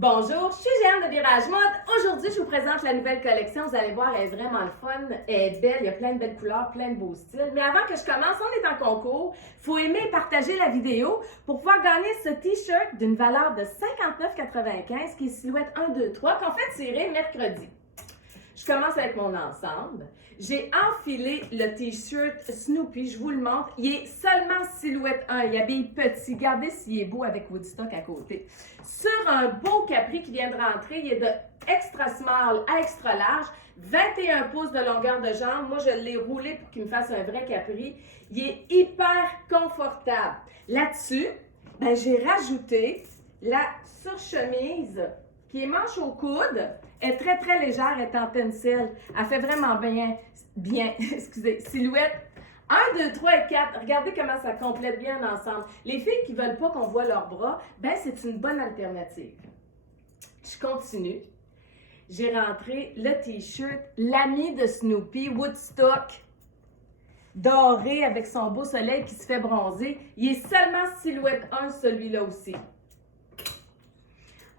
Bonjour, je suis Jeanne de Virage Mode. Aujourd'hui, je vous présente la nouvelle collection. Vous allez voir, elle est vraiment le fun. Elle est belle, il y a plein de belles couleurs, plein de beaux styles. Mais avant que je commence, on est en concours. Il faut aimer et partager la vidéo pour pouvoir gagner ce t-shirt d'une valeur de 59,95 qui est silhouette 1, 2, 3 qu'on fait tirer mercredi. Je commence avec mon ensemble. J'ai enfilé le t-shirt Snoopy, je vous le montre. Il est seulement silhouette 1, il habille petit. Regardez s'il est beau avec Woodstock à côté. Sur un beau capri qui vient de rentrer, il est de extra small à extra large, 21 pouces de longueur de jambe. Moi, je l'ai roulé pour qu'il me fasse un vrai capri. Il est hyper confortable. Là-dessus, j'ai rajouté la surchemise qui est manche au coude. Elle est très, très légère, elle est en tencel. Elle fait vraiment bien, excusez, silhouette 1, 2, 3 et 4. Regardez comment ça complète bien ensemble. Les filles qui ne veulent pas qu'on voit leurs bras, c'est une bonne alternative. Je continue. J'ai rentré le t-shirt, l'ami de Snoopy, Woodstock, doré avec son beau soleil qui se fait bronzer. Il est seulement silhouette 1, celui-là aussi.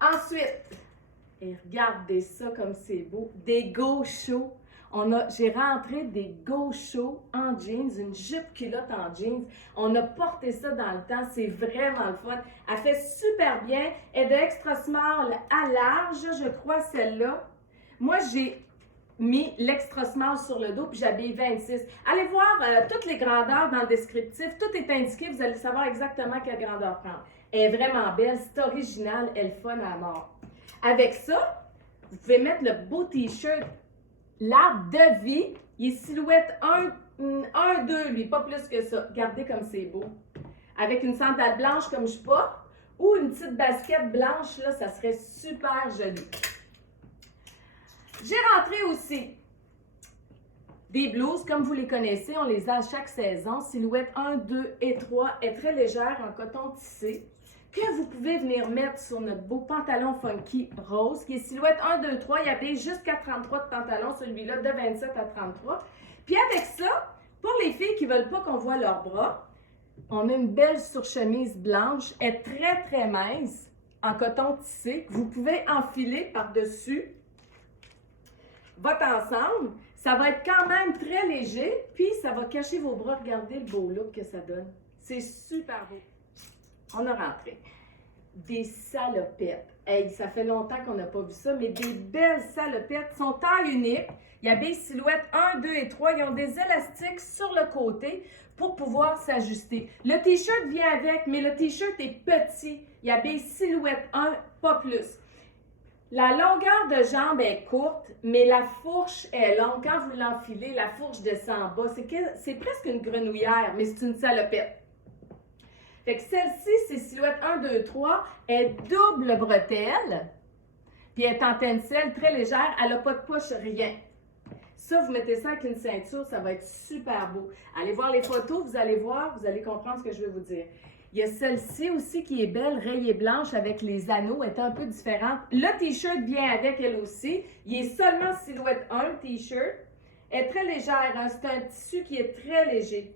Ensuite, et regardez ça comme c'est beau, des gauchos. J'ai rentré des gauchos en jeans, une jupe culotte en jeans. On a porté ça dans le temps, c'est vraiment le fun. Elle fait super bien, elle est de extra small à large, je crois celle-là. Moi, j'ai mis l'extra small sur le dos, puis j'habille 26. Allez voir toutes les grandeurs dans le descriptif, tout est indiqué, vous allez savoir exactement quelle grandeur prendre. Elle est vraiment belle, c'est original, elle est fun à mort. Avec ça, vous pouvez mettre le beau t-shirt, l'arbre de vie. Il est silhouette 1, 2, lui, pas plus que ça. Regardez comme c'est beau. Avec une sandale blanche comme je porte, ou une petite basket blanche, là, ça serait super joli. J'ai rentré aussi des blouses, comme vous les connaissez, on les a à chaque saison. Silhouette 1, 2 et 3 est très légère en coton tissé, que vous pouvez venir mettre sur notre beau pantalon funky rose, qui est silhouette 1, 2, 3. Il habille jusqu'à 33 de pantalon, celui-là de 27 à 33. Puis avec ça, pour les filles qui ne veulent pas qu'on voit leurs bras, on a une belle surchemise blanche. Elle est très, très mince, en coton tissé, que vous pouvez enfiler par-dessus votre ensemble. Ça va être quand même très léger, puis ça va cacher vos bras. Regardez le beau look que ça donne. C'est super beau. On a rentré des salopettes. Hey, ça fait longtemps qu'on n'a pas vu ça, mais des belles salopettes. Sont taille unique. Il y a des silhouettes 1, 2 et 3. Ils ont des élastiques sur le côté pour pouvoir s'ajuster. Le t-shirt vient avec, mais le t-shirt est petit. Il y a des silhouettes 1, pas plus. La longueur de jambe est courte, mais la fourche est longue. Quand vous l'enfilez, la fourche descend en bas. C'est presque une grenouillère, mais c'est une salopette. Fait que celle-ci, c'est silhouette 1, 2, 3, elle est double bretelle, puis elle est en tencel, très légère, elle n'a pas de poche, rien. Ça, vous mettez ça avec une ceinture, ça va être super beau. Allez voir les photos, vous allez voir, vous allez comprendre ce que je vais vous dire. Il y a celle-ci aussi qui est belle, rayée blanche avec les anneaux, elle est un peu différente. Le t-shirt vient avec elle aussi. Il est seulement silhouette 1, le t-shirt. Elle est très légère, hein? C'est un tissu qui est très léger.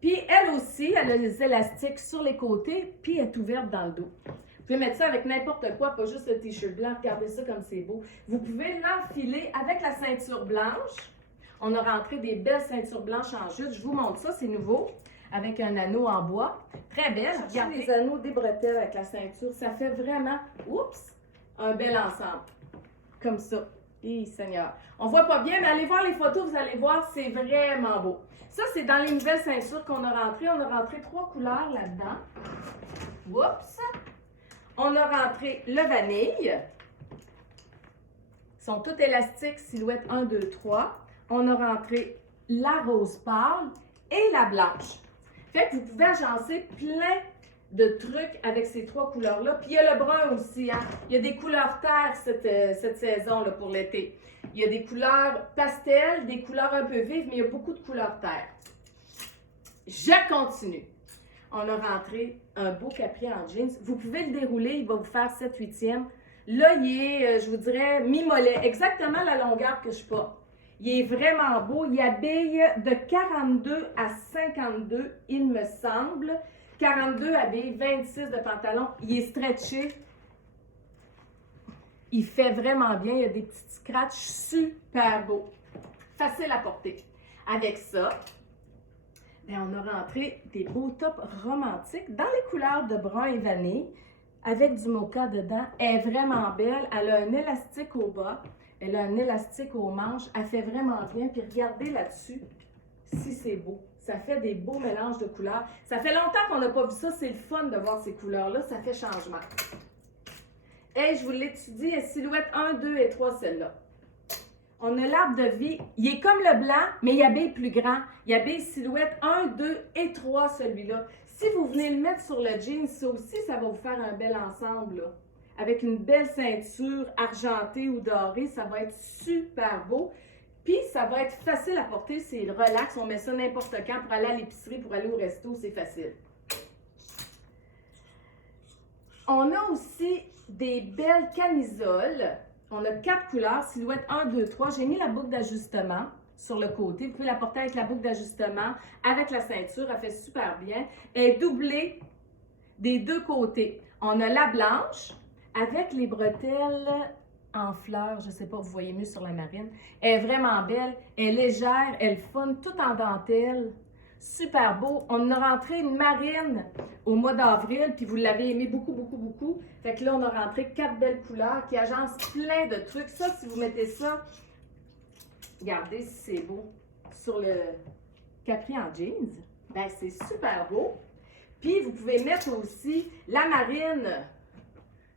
Puis elle aussi, elle a des élastiques sur les côtés, puis elle est ouverte dans le dos. Vous pouvez mettre ça avec n'importe quoi, pas juste le t-shirt blanc. Regardez ça comme c'est beau. Vous pouvez l'enfiler avec la ceinture blanche. On a rentré des belles ceintures blanches en jute. Je vous montre ça, c'est nouveau, avec un anneau en bois. Très belle. Regardez les anneaux des bretelles avec la ceinture. Ça fait vraiment, oups, un bel ensemble. Comme ça. Hi, Seigneur. On voit pas bien, mais allez voir les photos, vous allez voir, c'est vraiment beau. Ça, c'est dans les nouvelles ceintures qu'on a rentrées. On a rentré 3 couleurs là-dedans. Oups! On a rentré le vanille. Ils sont toutes élastiques, silhouette 1, 2, 3. On a rentré la rose pâle et la blanche. Fait que vous pouvez agencer plein de trucs avec ces 3 couleurs-là. Puis il y a le brun aussi, hein? Il y a des couleurs terre cette saison là, pour l'été. Il y a des couleurs pastel, des couleurs un peu vives, mais il y a beaucoup de couleurs terre. Je continue. On a rentré un beau capri en jeans. Vous pouvez le dérouler, il va vous faire 7/8e. Là, il est, je vous dirais, mi-mollet. Exactement la longueur que je porte. Il est vraiment beau. Il habille de 42 à 52, il me semble. 42 habille, 26 de pantalon. Il est stretché. Il fait vraiment bien. Il y a des petits scratchs super beaux. Facile à porter. Avec ça, bien, on a rentré des beaux tops romantiques dans les couleurs de brun et vanille avec du mocha dedans. Elle est vraiment belle. Elle a un élastique au bas. Elle a un élastique aux manches. Elle fait vraiment bien. Puis regardez là-dessus, si c'est beau. Ça fait des beaux mélanges de couleurs. Ça fait longtemps qu'on n'a pas vu ça. C'est le fun de voir ces couleurs-là. Ça fait changement. Et je vous l'étudie. Silhouette 1, 2 et 3, celle-là. On a l'arbre de vie. Il est comme le blanc, mais il habille plus grand. Il habille silhouette 1, 2 et 3, celui-là. Si vous venez le mettre sur le jean, ça aussi, ça va vous faire un bel ensemble, là. Avec une belle ceinture argentée ou dorée, ça va être super beau. Puis, ça va être facile à porter, c'est relax. On met ça n'importe quand pour aller à l'épicerie, pour aller au resto, c'est facile. On a aussi des belles camisoles. On a 4 couleurs, silhouette 1, 2, 3. J'ai mis la boucle d'ajustement sur le côté. Vous pouvez la porter avec la boucle d'ajustement, avec la ceinture. Elle fait super bien. Elle est doublée des deux côtés. On a la blanche avec les bretelles en fleurs. Je ne sais pas, vous voyez mieux sur la marine. Elle est vraiment belle. Elle est légère. Elle est fun, tout en dentelle. Super beau. On a rentré une marine au mois d'avril, puis vous l'avez aimé beaucoup, beaucoup, beaucoup. Fait que là, on a rentré 4 belles couleurs qui agencent plein de trucs. Ça, si vous mettez ça, regardez si c'est beau, sur le capri en jeans, ben c'est super beau. Puis, vous pouvez mettre aussi la marine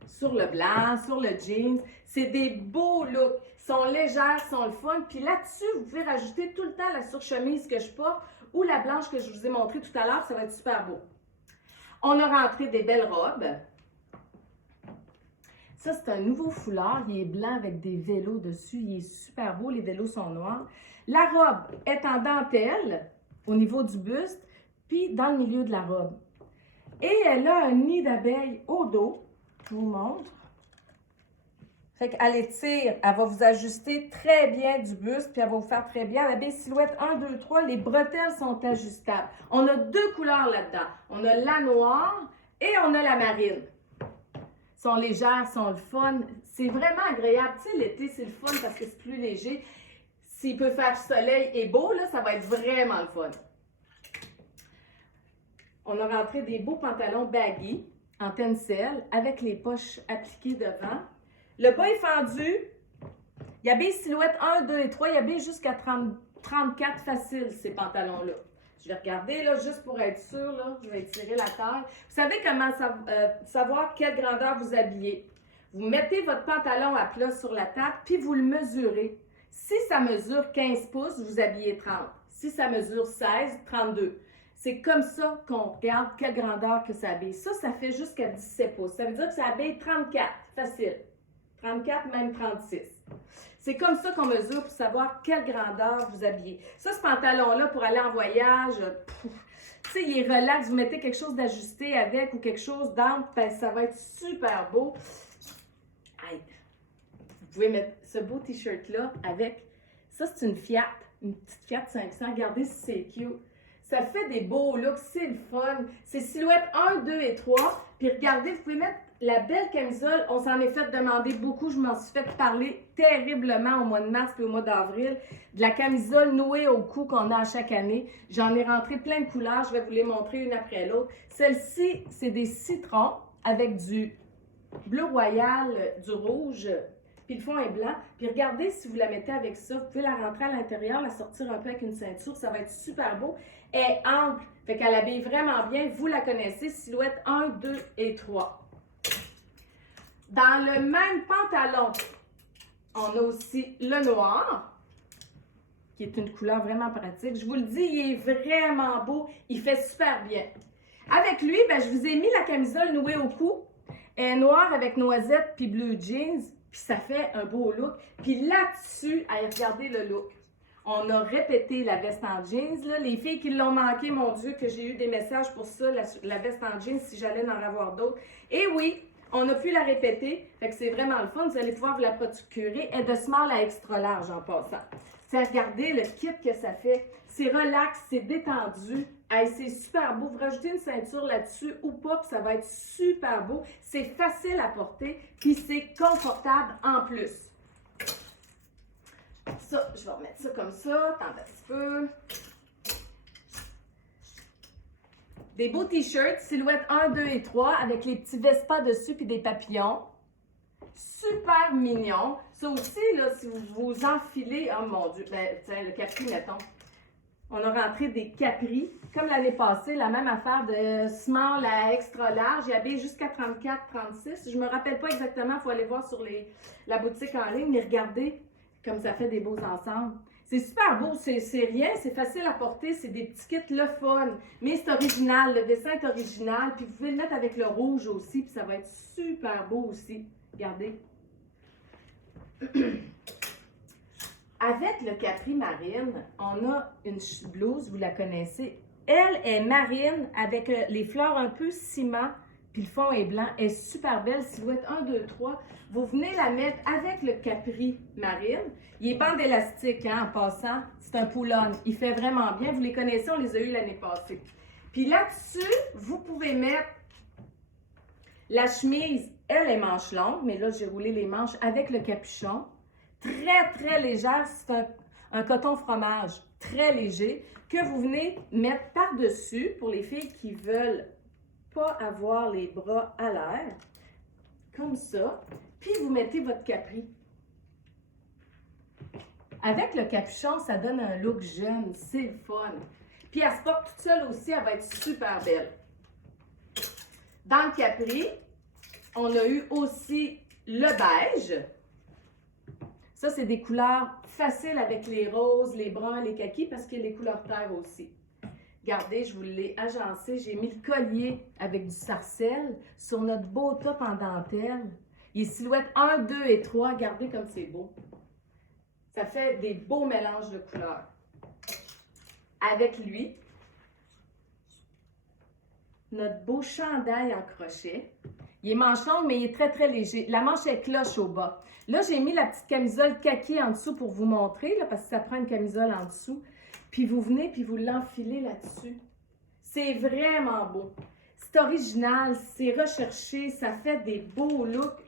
sur le blanc, sur le jeans. C'est des beaux looks. Ils sont légères, ils sont le fun. Puis là-dessus, vous pouvez rajouter tout le temps la surchemise que je porte ou la blanche que je vous ai montrée tout à l'heure. Ça va être super beau. On a rentré des belles robes. Ça, c'est un nouveau foulard. Il est blanc avec des vélos dessus. Il est super beau. Les vélos sont noirs. La robe est en dentelle au niveau du buste, puis dans le milieu de la robe. Et elle a un nid d'abeilles au dos. Je vous montre. Fait qu'elle étire, elle va vous ajuster très bien du buste, puis elle va vous faire très bien. La belle silhouette 1, 2, 3, les bretelles sont ajustables. On a 2 couleurs là-dedans. On a la noire et on a la marine. Sont légères, sont le fun. C'est vraiment agréable. Tu sais, l'été, c'est le fun parce que c'est plus léger. S'il peut faire soleil et beau, là, ça va être vraiment le fun. On a rentré des beaux pantalons baggy en tencel avec les poches appliquées devant. Le bas est fendu. Il habille silhouette 1, 2 et 3. Il habille jusqu'à 34 facile, ces pantalons-là. Je vais regarder, là, juste pour être sûr, là, je vais étirer la taille. Vous savez comment savoir quelle grandeur vous habillez. Vous mettez votre pantalon à plat sur la table, puis vous le mesurez. Si ça mesure 15 pouces, vous habillez 30. Si ça mesure 16, 32. C'est comme ça qu'on regarde quelle grandeur que ça habille. Ça fait jusqu'à 17 pouces. Ça veut dire que ça habille 34, facile. 34, même 36. C'est comme ça qu'on mesure pour savoir quelle grandeur vous habillez. Ça, ce pantalon-là, pour aller en voyage, tu sais, il est relax. Vous mettez quelque chose d'ajusté avec ou quelque chose d'ample, ben, ça va être super beau. Aïe. Vous pouvez mettre ce beau t-shirt-là avec... Ça, c'est une Fiat, une petite Fiat 500. Regardez si c'est cute. Ça fait des beaux looks, c'est le fun. C'est silhouette 1, 2 et 3. Puis regardez, vous pouvez mettre la belle camisole. On s'en est fait demander beaucoup. Je m'en suis fait parler terriblement au mois de mars et au mois d'avril. De la camisole nouée au cou qu'on a à chaque année. J'en ai rentré plein de couleurs. Je vais vous les montrer une après l'autre. Celle-ci, c'est des citrons avec du bleu royal, du rouge. Puis le fond est blanc. Puis regardez, si vous la mettez avec ça, vous pouvez la rentrer à l'intérieur, la sortir un peu avec une ceinture. Ça va être super beau. Elle est ample. Fait qu'elle habille vraiment bien. Vous la connaissez. Silhouette 1, 2 et 3. Dans le même pantalon, on a aussi le noir, qui est une couleur vraiment pratique. Je vous le dis, il est vraiment beau. Il fait super bien. Avec lui, ben, je vous ai mis la camisole nouée au cou. Elle est noire avec noisette puis bleu jeans. Puis ça fait un beau look. Puis là-dessus, allez, regardez le look. On a répété la veste en jeans. Là. Les filles qui l'ont manqué, mon Dieu, que j'ai eu des messages pour ça, la veste en jeans, si j'allais en avoir d'autres. Et oui, on a pu la répéter. Fait que c'est vraiment le fun. Vous allez pouvoir vous la procurer. Elle est de small à extra large en passant. C'est regardez le kit que ça fait. C'est relax, c'est détendu. Hey, c'est super beau. Vous rajoutez une ceinture là-dessus ou pas, puis ça va être super beau. C'est facile à porter, puis c'est confortable en plus. Ça, je vais remettre ça comme ça. Attends un petit peu. Des beaux t-shirts, silhouette 1, 2 et 3 avec les petits Vespa dessus puis des papillons. Super mignon. Ça aussi, là, si vous vous enfilez, oh mon Dieu, ben, tiens, le capri, mettons. On a rentré des capris, comme l'année passée, la même affaire de small à extra large. Il y avait jusqu'à 34, 36. Je me rappelle pas exactement, il faut aller voir sur la boutique en ligne, mais regardez comme ça fait des beaux ensembles. C'est super beau, c'est rien, c'est facile à porter, c'est des petits kits le fun, mais c'est original, le dessin est original, puis vous pouvez le mettre avec le rouge aussi, puis ça va être super beau aussi. Regardez. Avec le Capri Marine, on a une blouse, vous la connaissez. Elle est marine avec les fleurs un peu ciment, puis le fond est blanc. Elle est super belle, silhouette 1, 2, 3. Vous venez la mettre avec le Capri Marine. Il est bande élastique, hein, en passant. C'est un pull-on. Il fait vraiment bien. Vous les connaissez, on les a eu l'année passée. Puis là-dessus, vous pouvez mettre la chemise. Elle est manche longue, mais là, j'ai roulé les manches avec le capuchon. Très, très légère. C'est un coton fromage très léger que vous venez mettre par-dessus pour les filles qui veulent pas avoir les bras à l'air. Comme ça. Puis vous mettez votre capri. Avec le capuchon, ça donne un look jeune. C'est le fun. Puis elle se porte toute seule aussi. Elle va être super belle. Dans le capri, on a eu aussi le beige. Ça, c'est des couleurs faciles avec les roses, les bruns, les kakis, parce qu'il y a les couleurs terre aussi. Regardez, je vous l'ai agencé. J'ai mis le collier avec du sarcelle sur notre beau top en dentelle. Il est silhouette 1, 2 et 3. Regardez comme c'est beau. Ça fait des beaux mélanges de couleurs. Avec lui, notre beau chandail en crochet. Il est manche longue, mais il est très, très léger. La manche est cloche au bas. Là, j'ai mis la petite camisole kaki en dessous pour vous montrer, là, parce que ça prend une camisole en dessous. Puis vous venez, puis vous l'enfilez là-dessus. C'est vraiment beau. C'est original, c'est recherché, ça fait des beaux looks.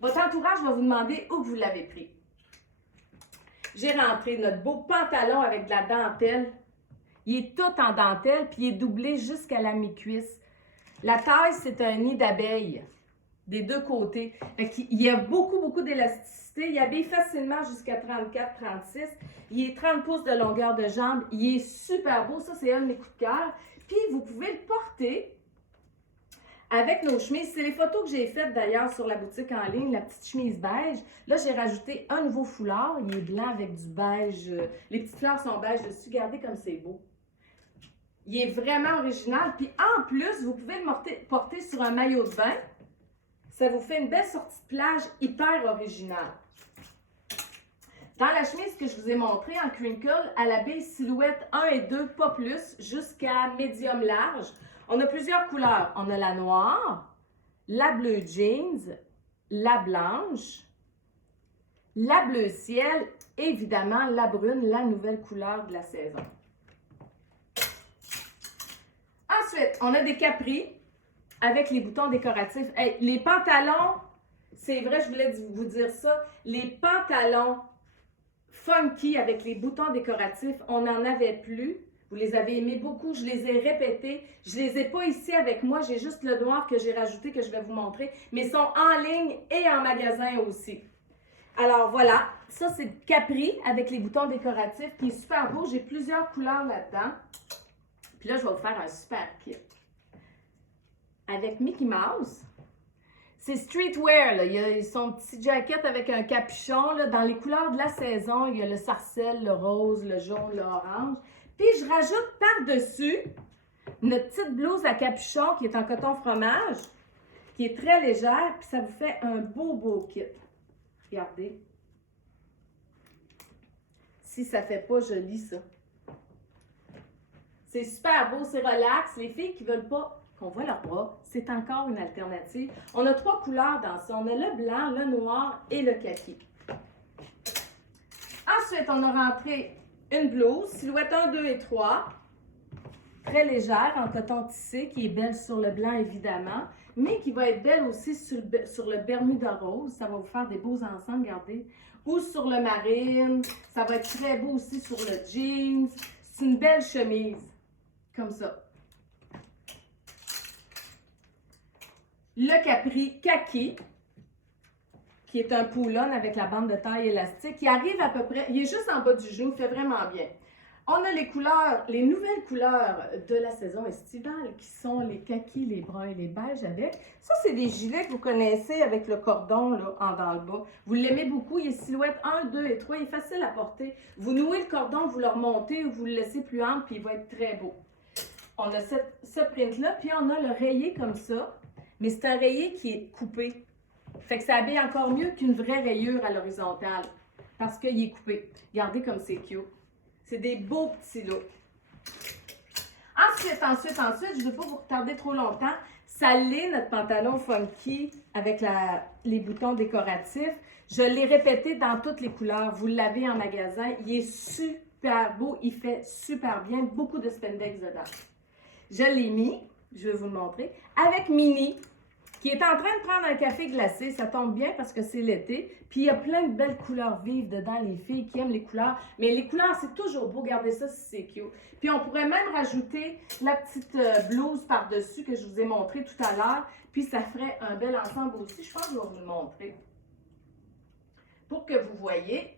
Votre entourage va vous demander où vous l'avez pris. J'ai rentré notre beau pantalon avec de la dentelle. Il est tout en dentelle, puis il est doublé jusqu'à la mi-cuisse. La taille, c'est un nid d'abeille des deux côtés. Il y a beaucoup, beaucoup d'élasticité. Il habille facilement jusqu'à 34, 36. Il est 30 pouces de longueur de jambe. Il est super beau. Ça, c'est un de mes coups de cœur. Puis, vous pouvez le porter avec nos chemises. C'est les photos que j'ai faites d'ailleurs sur la boutique en ligne, la petite chemise beige. Là, j'ai rajouté un nouveau foulard. Il est blanc avec du beige. Les petites fleurs sont beige dessus. Regardez comme c'est beau. Il est vraiment original. Puis en plus, vous pouvez le porter sur un maillot de bain. Ça vous fait une belle sortie de plage hyper originale. Dans la chemise que je vous ai montrée en crinkle, elle habille silhouette 1 et 2, pas plus, jusqu'à médium large. On a plusieurs couleurs. On a la noire, la bleue jeans, la blanche, la bleu ciel, évidemment la brune, la nouvelle couleur de la saison. Ensuite, on a des capris avec les boutons décoratifs. Hey, les pantalons, c'est vrai, je voulais vous dire ça, les pantalons funky avec les boutons décoratifs, on n'en avait plus. Vous les avez aimés beaucoup, je les ai répétés. Je les ai pas ici avec moi, j'ai juste le noir que j'ai rajouté que je vais vous montrer, mais ils sont en ligne et en magasin aussi. Alors voilà, ça c'est Capri avec les boutons décoratifs qui est super beau. J'ai plusieurs couleurs là-dedans. Puis là, je vais vous faire un super kit. Avec Mickey Mouse. C'est streetwear, là. Il y a son petit jacket avec un capuchon. Là. Dans les couleurs de la saison, il y a le sarcelle, le rose, le jaune, l'orange. Puis je rajoute par-dessus notre petite blouse à capuchon qui est en coton fromage, qui est très légère. Puis ça vous fait un beau, beau kit. Regardez. Si ça fait pas joli, ça. C'est super beau, c'est relax. Les filles qui veulent pas qu'on voit leurs bras, c'est encore une alternative. On a 3 couleurs dans ça. On a le blanc, le noir et le kaki. Ensuite, on a rentré une blouse, silhouette 1, 2 et 3. très légère en coton tissé, qui est belle sur le blanc évidemment, mais qui va être belle aussi sur le Bermuda rose. Ça va vous faire des beaux ensembles, regardez. Ou sur le marine, ça va être très beau aussi sur le jeans. C'est une belle chemise, comme ça. Le capri kaki, qui est un pull-on avec la bande de taille élastique, qui arrive à peu près, il est juste en bas du genou, fait vraiment bien. On a les couleurs, les nouvelles couleurs de la saison estivale, qui sont les kakis, les bruns et les beiges avec. Ça, c'est des gilets que vous connaissez avec le cordon là, dans le bas. Vous l'aimez beaucoup, il est silhouette 1, 2 et 3, il est facile à porter. Vous nouez le cordon, vous le remontez ou vous le laissez plus ample, puis il va être très beau. On a ce print-là, puis on a le rayé comme ça, mais c'est un rayé qui est coupé. Fait que ça habille encore mieux qu'une vraie rayure à l'horizontale, parce qu'il est coupé. Regardez comme c'est cute. C'est des beaux petits looks. Ensuite, je ne veux pas vous retarder trop longtemps. Ça l'est, notre pantalon funky avec les boutons décoratifs. Je l'ai répété dans toutes les couleurs. Vous l'avez en magasin. Il est super beau. Il fait super bien. Beaucoup de spandex dedans. Je l'ai mis, je vais vous le montrer, avec Minnie, qui est en train de prendre un café glacé. Ça tombe bien parce que c'est l'été. Puis il y a plein de belles couleurs vives dedans, les filles qui aiment les couleurs. Mais les couleurs, c'est toujours beau. Regardez ça si c'est cute. Puis on pourrait même rajouter la petite blouse par-dessus que je vous ai montré tout à l'heure. Puis ça ferait un bel ensemble aussi. Je pense que je vais vous le montrer. Pour que vous voyez,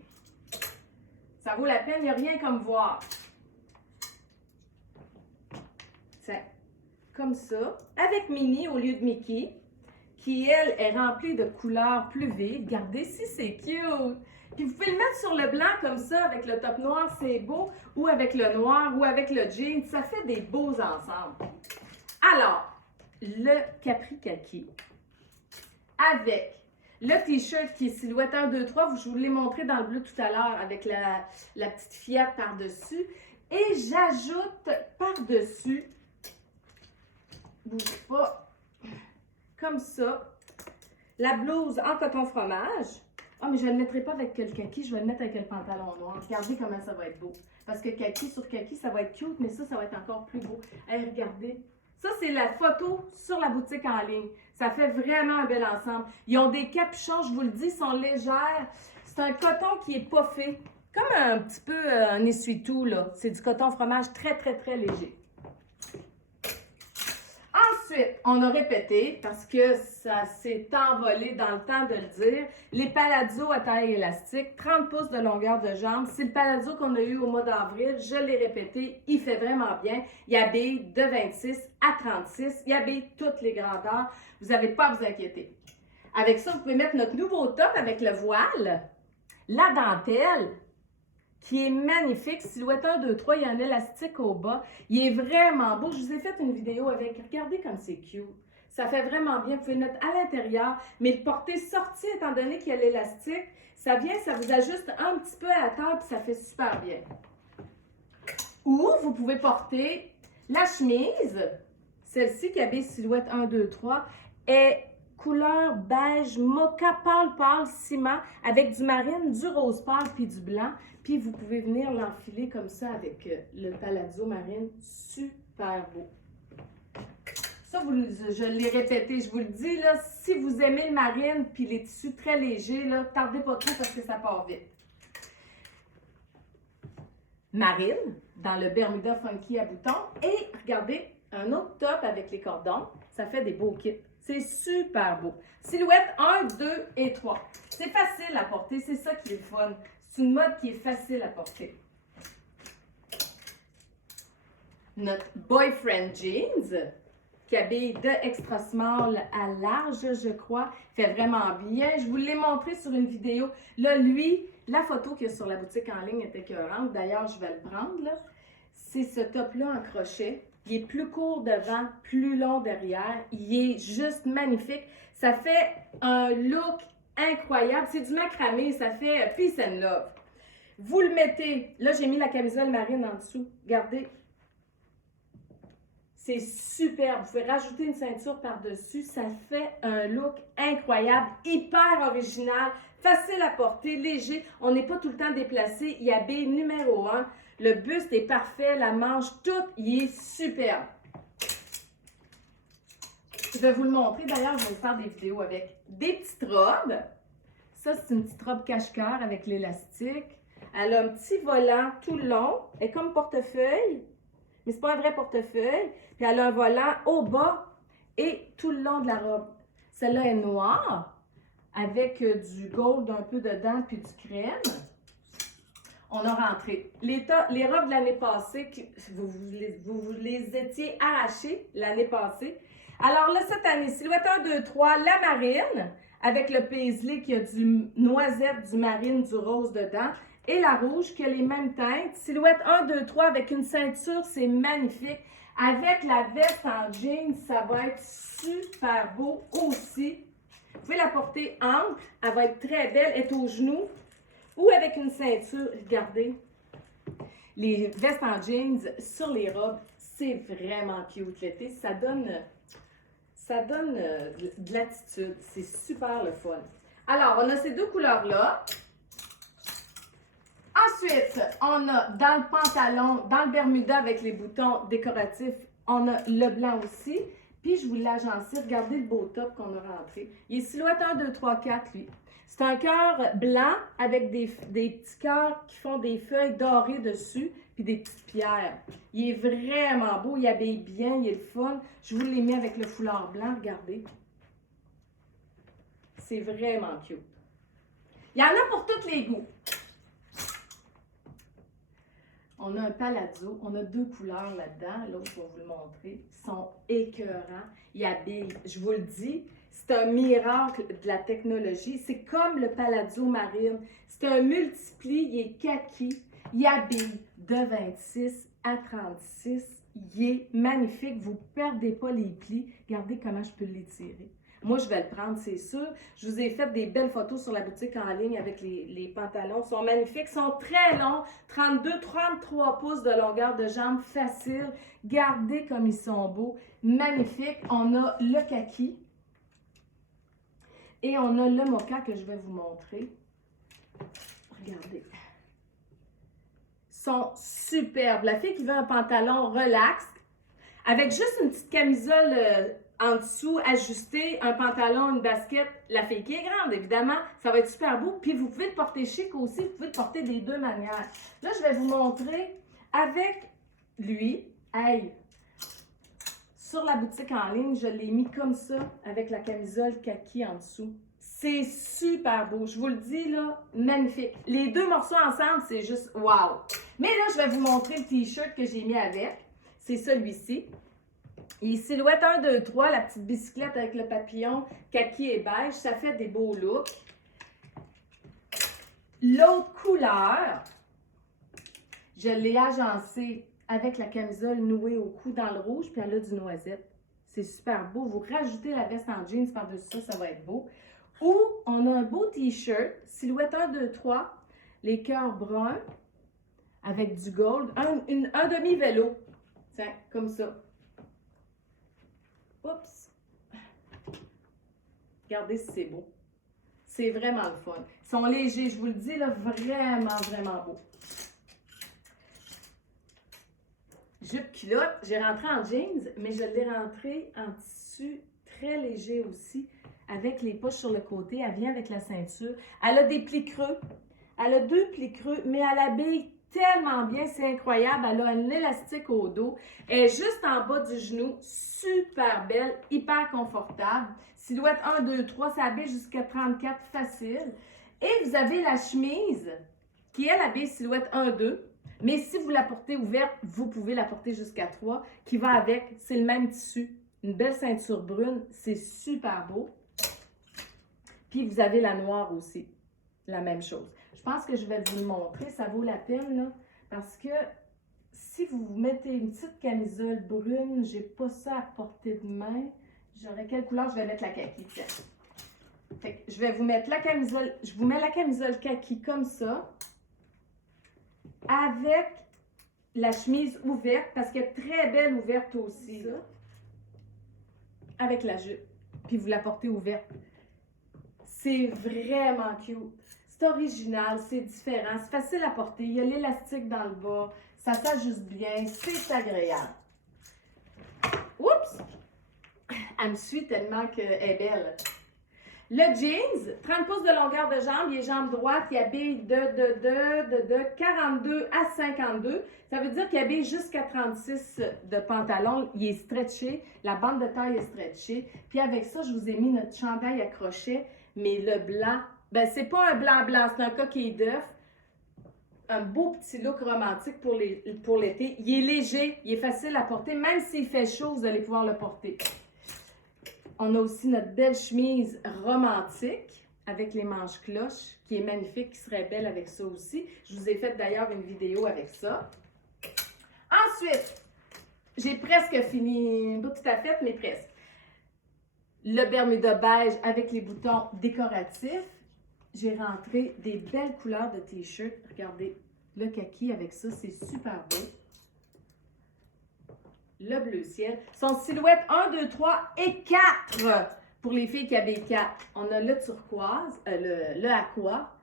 ça vaut la peine. Il n'y a rien comme voir. C'est comme ça. Avec Minnie au lieu de Mickey, qui, elle, est remplie de couleurs plus vives. Regardez si c'est cute! Puis vous pouvez le mettre sur le blanc comme ça, avec le top noir, c'est beau, ou avec le noir, ou avec le jean. Ça fait des beaux ensembles. Alors, le capri kaki, avec le t-shirt qui est silhouette 1, 2, 3. Je vous l'ai montré dans le bleu tout à l'heure, avec la petite Fiat par-dessus. Et j'ajoute par-dessus, bougez pas, comme ça, la blouse en coton fromage. Ah, mais je ne le mettrai pas avec le kaki, je vais le mettre avec le pantalon noir. Regardez comment ça va être beau. Parce que kaki sur kaki, ça va être cute, mais ça va être encore plus beau. Hey, regardez. Ça, c'est la photo sur la boutique en ligne. Ça fait vraiment un bel ensemble. Ils ont des capuchons, je vous le dis, ils sont légères. C'est un coton qui est pas fait. Comme un petit peu un essuie-tout, là. C'est du coton fromage très, très, très léger. Ensuite, on a répété, parce que ça s'est envolé dans le temps de le dire, les palazzos à taille élastique, 30 pouces de longueur de jambe. C'est le palazzo qu'on a eu au mois d'avril. Je l'ai répété, il fait vraiment bien. Il habille de 26 à 36. Il habille toutes les grandeurs. Vous n'avez pas à vous inquiéter. Avec ça, vous pouvez mettre notre nouveau top avec le voile, la dentelle, qui est magnifique. Silhouette 1, 2, 3, il y a un élastique au bas. Il est vraiment beau. Je vous ai fait une vidéo avec. Regardez comme c'est cute. Ça fait vraiment bien. Vous pouvez le mettre à l'intérieur, mais le porter sorti, étant donné qu'il y a l'élastique, ça vient, ça vous ajuste un petit peu à la taille, puis ça fait super bien. Ou vous pouvez porter la chemise, celle-ci qui habille silhouette 1, 2, 3, est couleur beige, mocha pâle, ciment, avec du marine, du rose pâle, puis du blanc. Puis vous pouvez venir l'enfiler comme ça avec le palazzo marine. Super beau. Ça, je l'ai répété, je vous le dis, là, si vous aimez le marine puis les tissus très légers, là, tardez pas trop parce que ça part vite. Marine, dans le Bermuda Funky à boutons. Et regardez, un autre top avec les cordons. Ça fait des beaux kits. C'est super beau. Silhouette 1, 2 et 3. C'est facile à porter, c'est ça qui est fun. C'est une mode qui est facile à porter. Notre Boyfriend Jeans, qui habille de extra small à large, je crois, fait vraiment bien. Je vous l'ai montré sur une vidéo. Là, lui, la photo qu'il y a sur la boutique en ligne est écœurante. D'ailleurs, je vais le prendre, là. C'est ce top-là en crochet. Il est plus court devant, plus long derrière. Il est juste magnifique. Ça fait un look incroyable. C'est du macramé, ça fait peace and love. Vous le mettez, là j'ai mis la camisole marine en dessous. Regardez. C'est superbe. Vous pouvez rajouter une ceinture par-dessus. Ça fait un look incroyable, hyper original, facile à porter, léger. On n'est pas tout le temps déplacé. Il habille numéro 1. Le buste est parfait, la manche, tout, il est superbe. Je vais vous le montrer. D'ailleurs, je vais vous faire des vidéos avec des petites robes. Ça, c'est une petite robe cache-cœur avec l'élastique. Elle a un petit volant tout long. Elle est comme portefeuille, mais c'est pas un vrai portefeuille. Puis elle a un volant au bas et tout le long de la robe. Celle-là est noire avec du gold un peu dedans puis du crème. On a rentré. Les robes de l'année passée, vous les étiez arrachées l'année passée. Alors là, cette année, silhouette 1, 2, 3, la marine, avec le paisley qui a du noisette, du marine, du rose dedans, et la rouge qui a les mêmes teintes. Silhouette 1, 2, 3 avec une ceinture, c'est magnifique. Avec la veste en jeans, ça va être super beau aussi. Vous pouvez la porter ample, elle va être très belle, elle est aux genoux. Ou avec une ceinture, regardez, les vestes en jeans sur les robes, c'est vraiment cute l'été. Ça donne de l'attitude. C'est super le fun. Alors, on a ces deux couleurs-là. Ensuite, on a dans le pantalon, dans le bermuda avec les boutons décoratifs, on a le blanc aussi. Puis, je vous l'ai agencé. Regardez le beau top qu'on a rentré. Il est silhouette 1, 2, 3, 4, lui. C'est un cœur blanc avec des petits cœurs qui font des feuilles dorées dessus, puis des petites pierres. Il est vraiment beau, il habille bien, il est le fun. Je vous l'ai mis avec le foulard blanc, regardez. C'est vraiment cute. Il y en a pour tous les goûts. On a un palazzo, on a deux couleurs là-dedans. L'autre, je vais vous le montrer. Ils sont écœurants. Ils habillent, je vous le dis, c'est un miracle de la technologie. C'est comme le palazzo marine. C'est un multipli, il est kaki. Il habille de 26 à 36. Il est magnifique. Vous ne perdez pas les plis. Regardez comment je peux l'étirer. Moi, je vais le prendre, c'est sûr. Je vous ai fait des belles photos sur la boutique en ligne avec les pantalons. Ils sont magnifiques. Ils sont très longs. 32-33 pouces de longueur de jambe facile. Regardez comme ils sont beaux. Magnifiques. On a le kaki. Et on a le mocha que je vais vous montrer. Regardez. Ils sont superbes. La fille qui veut un pantalon relax, avec juste une petite camisole en dessous, ajustée, un pantalon, une basket, la fille qui est grande, évidemment, ça va être super beau. Puis vous pouvez le porter chic aussi, vous pouvez le porter des deux manières. Là, je vais vous montrer avec lui. Hey! Sur la boutique en ligne, je l'ai mis comme ça, avec la camisole kaki en dessous. C'est super beau, je vous le dis là, magnifique. Les deux morceaux ensemble, c'est juste wow! Mais là, je vais vous montrer le t-shirt que j'ai mis avec. C'est celui-ci. Il est silhouette 1, 2, 3, la petite bicyclette avec le papillon, kaki et beige, ça fait des beaux looks. L'autre couleur, je l'ai agencée avec la camisole nouée au cou dans le rouge, puis elle a du noisette. C'est super beau. Vous rajoutez la veste en jeans par-dessus ça, ça va être beau. Ou on a un beau t-shirt, silhouette 1, 2, 3, les cœurs bruns avec du gold, un demi-vélo. Tiens, comme ça. Oups! Regardez si c'est beau. C'est vraiment le fun. Ils sont légers, je vous le dis, là, vraiment, vraiment beau. Jupe culotte, j'ai rentré en jeans, mais je l'ai rentré en tissu très léger aussi, avec les poches sur le côté. Elle vient avec la ceinture. Elle a des plis creux. Elle a deux plis creux, mais elle habille tellement bien, c'est incroyable. Elle a un élastique au dos. Elle est juste en bas du genou, super belle, hyper confortable. Silhouette 1, 2, 3, ça habille jusqu'à 34, facile. Et vous avez la chemise qui, elle, habille silhouette 1, 2. Mais si vous la portez ouverte, vous pouvez la porter jusqu'à 3, qui va avec, c'est le même tissu. Une belle ceinture brune, c'est super beau. Puis vous avez la noire aussi, la même chose. Je pense que je vais vous le montrer, ça vaut la peine, là, parce que si vous mettez une petite camisole brune, j'ai pas ça à portée de main. J'aurais quelle couleur? Je vais mettre la kaki, tiens. Fait que je vais vous mettre la camisole, je vous mets la camisole kaki comme ça, avec la chemise ouverte, parce qu'elle est très belle ouverte aussi, là, avec la jupe, puis vous la portez ouverte. C'est vraiment cute. C'est original, c'est différent, c'est facile à porter. Il y a l'élastique dans le bas, ça s'ajuste bien, c'est agréable. Oups! Elle me suit tellement qu'elle est belle. Le jeans, 30 pouces de longueur de jambe, il est jambe droite, il habille de 42 à 52. Ça veut dire qu'il habille jusqu'à 36 de pantalon. Il est stretché, la bande de taille est stretchée. Puis avec ça, je vous ai mis notre chandail à crochet, mais le blanc, ben c'est pas un blanc, c'est un coquille d'œuf. Un beau petit look romantique pour l'été. Il est léger, il est facile à porter. Même s'il fait chaud, vous allez pouvoir le porter. On a aussi notre belle chemise romantique avec les manches cloches qui est magnifique, qui serait belle avec ça aussi. Je vous ai fait d'ailleurs une vidéo avec ça. Ensuite, j'ai presque fini, pas tout à fait, mais presque. Le Bermuda beige avec les boutons décoratifs. J'ai rentré des belles couleurs de t-shirt. Regardez, le kaki avec ça, c'est super beau. Le bleu ciel. Son silhouette 1, 2, 3 et 4 pour les filles qui habillent 4. On a le turquoise, le aqua.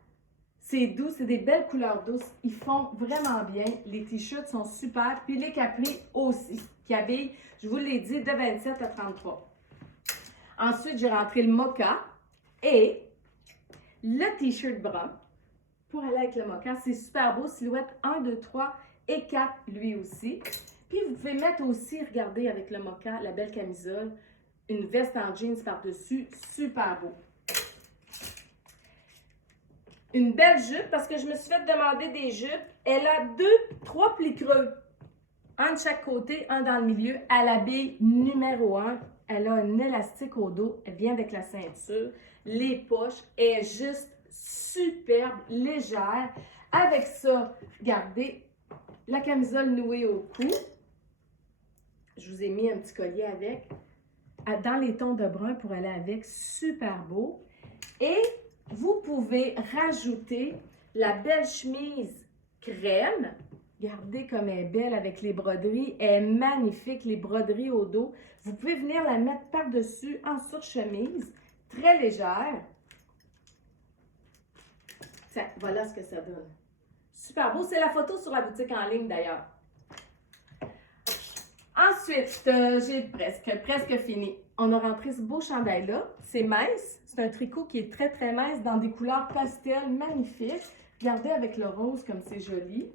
C'est doux, c'est des belles couleurs douces. Ils font vraiment bien. Les t-shirts sont super. Puis les capris aussi, qui habillent, je vous l'ai dit, de 27 à 33. Ensuite, j'ai rentré le mocha et le t-shirt brun pour aller avec le mocha. C'est super beau. Silhouette 1, 2, 3 et 4 lui aussi. Puis vous pouvez mettre aussi, regardez avec le mocha, la belle camisole, une veste en jeans par-dessus, super beau. Une belle jupe, parce que je me suis fait demander des jupes. Elle a 3 plis creux. Un de chaque côté, un dans le milieu. À l'habille numéro 1. Elle a un élastique au dos. Elle vient avec la ceinture. Les poches. Elle est juste superbe, légère. Avec ça, regardez, la camisole nouée au cou. Je vous ai mis un petit collier avec. Dans les tons de brun pour aller avec. Super beau. Et vous pouvez rajouter la belle chemise crème. Regardez comme elle est belle avec les broderies. Elle est magnifique, les broderies au dos. Vous pouvez venir la mettre par-dessus en surchemise. Très légère. Voilà ce que ça donne. Super beau. C'est la photo sur la boutique en ligne d'ailleurs. Ensuite, j'ai presque fini. On a rentré ce beau chandail-là. C'est mince. C'est un tricot qui est très, très mince dans des couleurs pastel magnifiques. Regardez avec le rose comme c'est joli.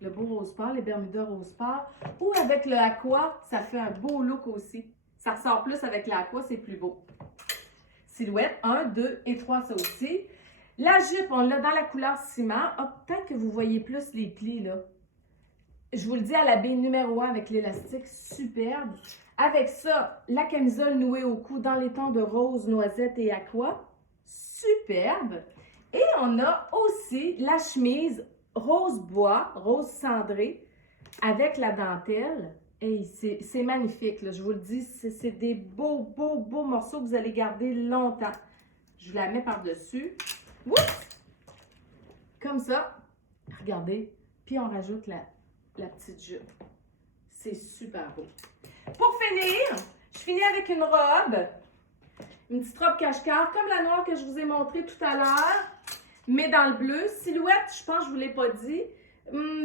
Le beau rose pâle, les Bermuda rose pâle. Ou avec le aqua, ça fait un beau look aussi. Ça ressort plus avec l'aqua, c'est plus beau. Silhouette 1, 2 et 3, ça aussi. La jupe, on l'a dans la couleur ciment. Ah, peut-être que vous voyez plus les plis, là. Je vous le dis, à la baie numéro 1 avec l'élastique, superbe. Avec ça, la camisole nouée au cou dans les tons de rose, noisette et aqua, superbe. Et on a aussi la chemise rose bois, rose cendré, avec la dentelle. Et c'est magnifique, là, je vous le dis, c'est des beaux morceaux que vous allez garder longtemps. Je la mets par-dessus. Comme ça, regardez. Puis on rajoute la petite jupe. C'est super beau. Pour finir, je finis avec une robe. Une petite robe cache-cœur, comme la noire que je vous ai montrée tout à l'heure, mais dans le bleu. Silhouette, je pense que je ne vous l'ai pas dit.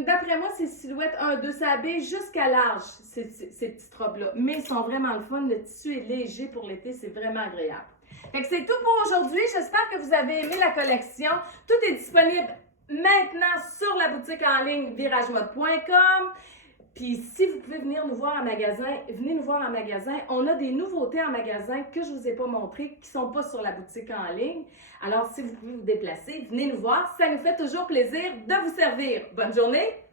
D'après moi, c'est silhouette 1-2. Ça habille jusqu'à large, ces petites robes-là. Mais elles sont vraiment le fun. Le tissu est léger pour l'été. C'est vraiment agréable. Fait que c'est tout pour aujourd'hui. J'espère que vous avez aimé la collection. Tout est disponible maintenant sur la boutique en ligne viragemode.com. Puis si vous pouvez venir nous voir en magasin, venez nous voir en magasin. On a des nouveautés en magasin que je ne vous ai pas montrées, qui ne sont pas sur la boutique en ligne. Alors si vous pouvez vous déplacer, venez nous voir. Ça nous fait toujours plaisir de vous servir. Bonne journée!